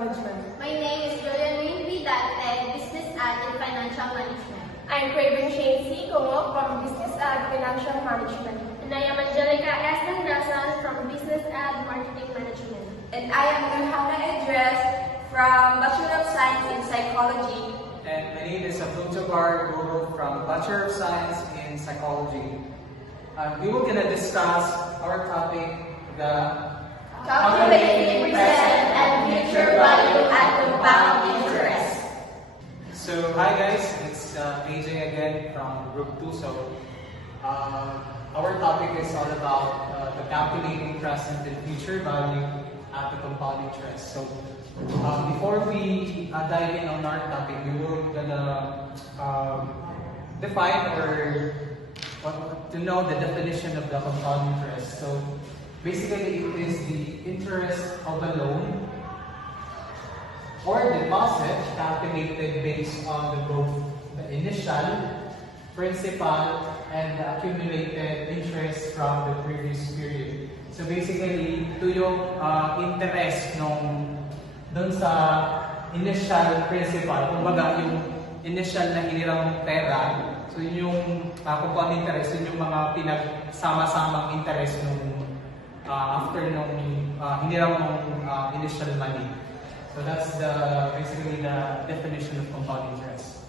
Management. My name is Julian Vidal, Business Ad and Financial Management. I'm Craven Shane C. Como from Business Ad Financial Management. And I am Angelica S. Nandasan from Business Ad Marketing Management. And I am Nurhana Idris from Bachelor of Science in Psychology. And my name is Abdul Jabbar Guru from Bachelor of Science in Psychology. We will gonna discuss our topic, the Calculating present and future value at compound interest. So hi guys, it's AJ again from Group 2. So our topic is all about the calculating present and future value at the compound interest. So before we dive in on our topic, we will gonna define or to know the definition of the compound interest. So basically, it is the interest of a loan or deposit calculated based on both the initial, principal, and the accumulated interest from the previous period. So basically, ito yung interest dun sa initial principal, kumbaga yung initial na hinirang mong pera. So yun yung compound interest, yun yung mga pinagsama-samang interest after hinirang mong initial money. So that's basically the definition of compound interest.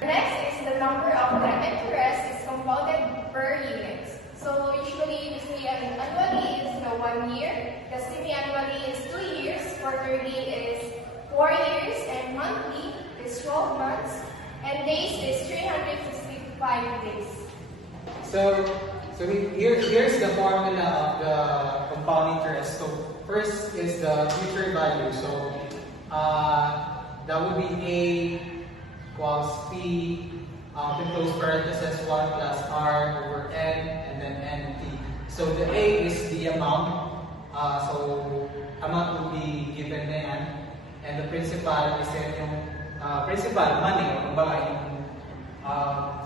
Next is the number of net interest is compounded per unit. So usually we say annually is 1 year, the semi-annually is 2 years, quarterly is 4 years, and monthly is 12 months, and days is 365 days. So here's the formula of the compound interest. So first is the future value. So that would be A equals P, close parenthesis 1 plus R over N, and then NT. So the A is the amount. So amount will be given na yan. And the principal is yung principal money, kumbaga yung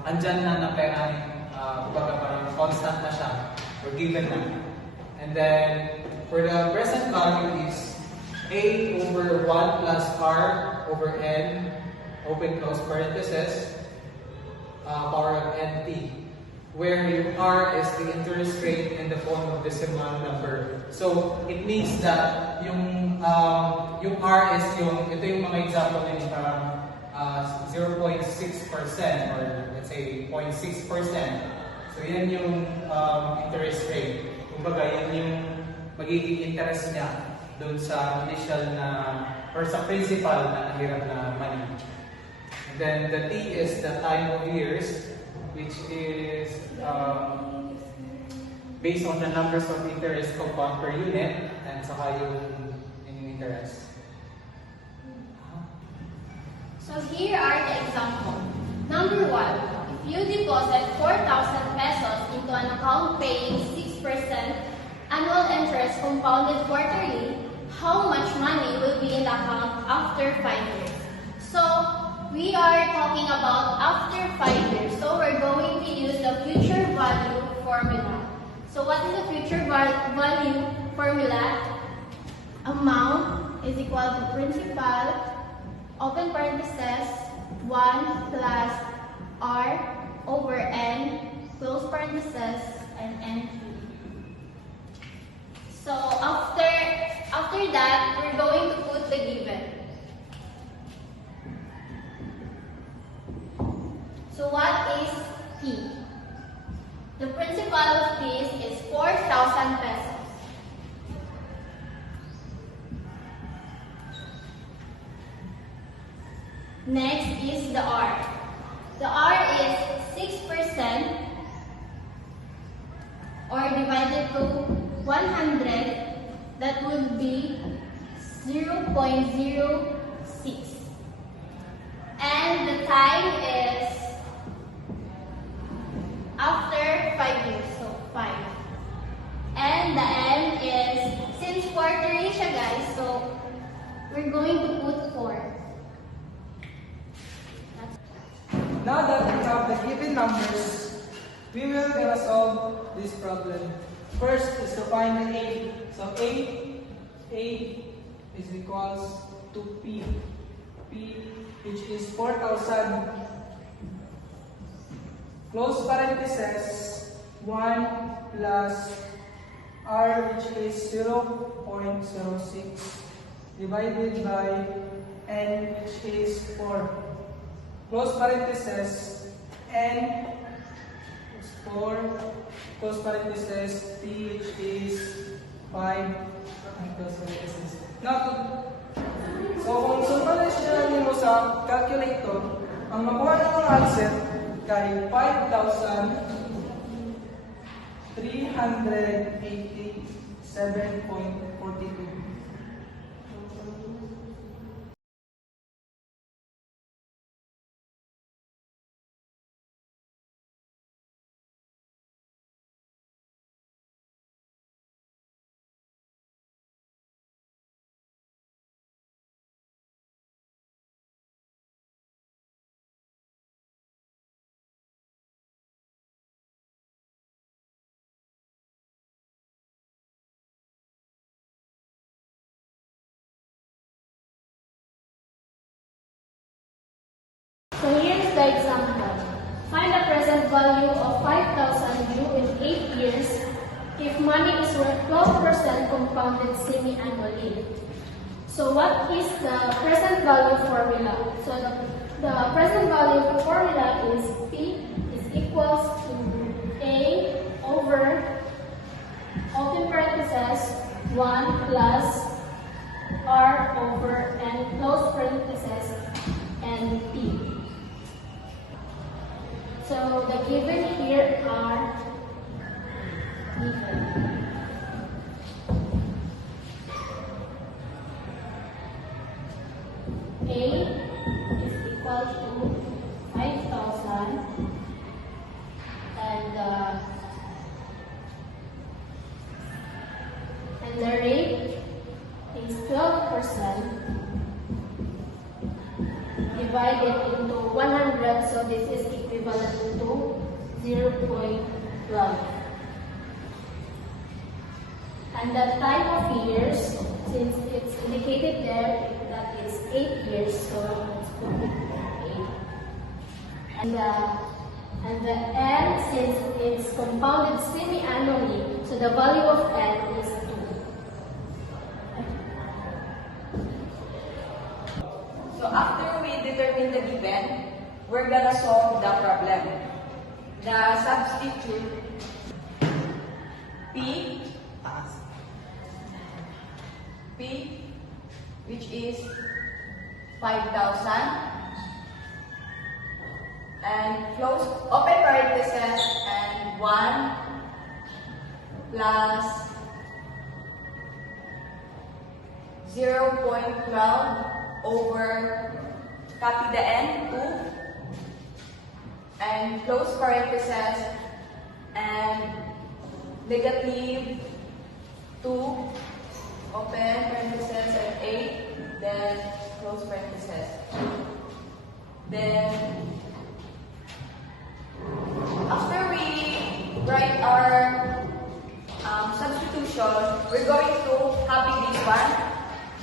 andyan na pera, kumbaga parang constant na siya or given na. And then for the present value is A over 1 plus R over N, open close parenthesis, power of NT, where yung R is the interest rate in the form of decimal number. So it means that yung R is ito yung mga example na yung parang 0.6% or let's say 0.6%. So yan yung interest rate. Kumbaga yan yung magiging interest niya doon sa initial na or sa principal na nahiram na money. And then the T is the time of years, which is based on the numbers of interest compound per unit and saka yung interest. So here are the examples. Number 1, if you deposit 4,000 pesos into an account paying 6% annual interest compounded quarterly, how much money will be in the account after 5 years? So we are talking about after 5 years. So we're going to use the future value formula. So what is the future value formula? Amount is equal to principal, open parenthesis, 1 plus R over N, close parenthesis, and NT. So after that, we're going to put the given. So what is T? The principal of this is 4,000 pesos. Next is the R. The R is 6% or divided to 100, that would be 0.06. And the time is after 5 years, so 5. And the M is, since quarterly siya guys, so we're going to put 4. Now that we have the given numbers, we will gonna solve this problem. First is to find the A. So A is equals to P. P, which is 4,000. Close parenthesis, 1 plus R, which is 0.06 divided by N, which is 4. Close parenthesis, N is 4. Close parenthesis, T, which is 5. And close parenthesis. Now, so kung sumalasyon mo sa calculator, ang makuha ng answer kay 5,387.42. So here is the example. Find the present value of 5,000 due in 8 years if money is worth 12% compounded semi-annually. So what is the present value formula? So the present value formula is P is equals to A over, open parenthesis, 1 plus R over N, close parenthesis, and P. So the given here are given. A is equal to 5,000 and the rate is 12% divided into 100, so this is equivalent to 0.12. And the time of years, since it's indicated there, that is 8 years, so let's put it 8. And the N, since it's compounded semi-annually, so the value of N is 2. So after we determine the given, we're gonna solve the problem. The substitute P, which is 5,000, and close open parenthesis and 1 plus 0.12 over, copy the N, 2, and close parenthesis, and negative 2, open parenthesis, and 8, then close parenthesis. Then, after we write our substitution, we're going to copy this one,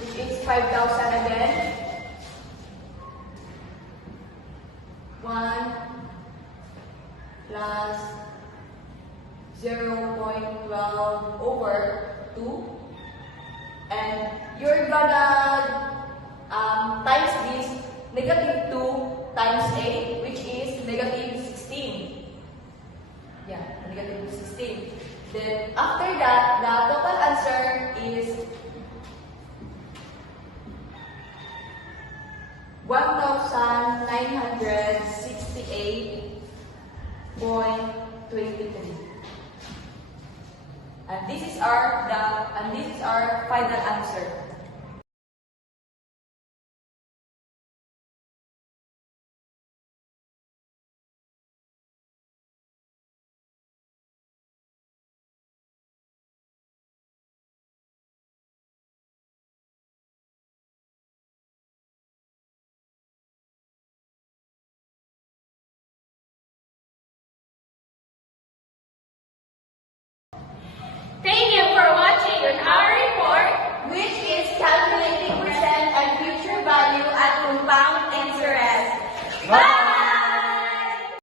which is 5,000 again. 1 plus 0.12 over 2, and you're gonna times this negative 2 times 8, which is negative 16. Yeah, negative 16. Then after that, the total answer is 1,968.23. And this is our final answer.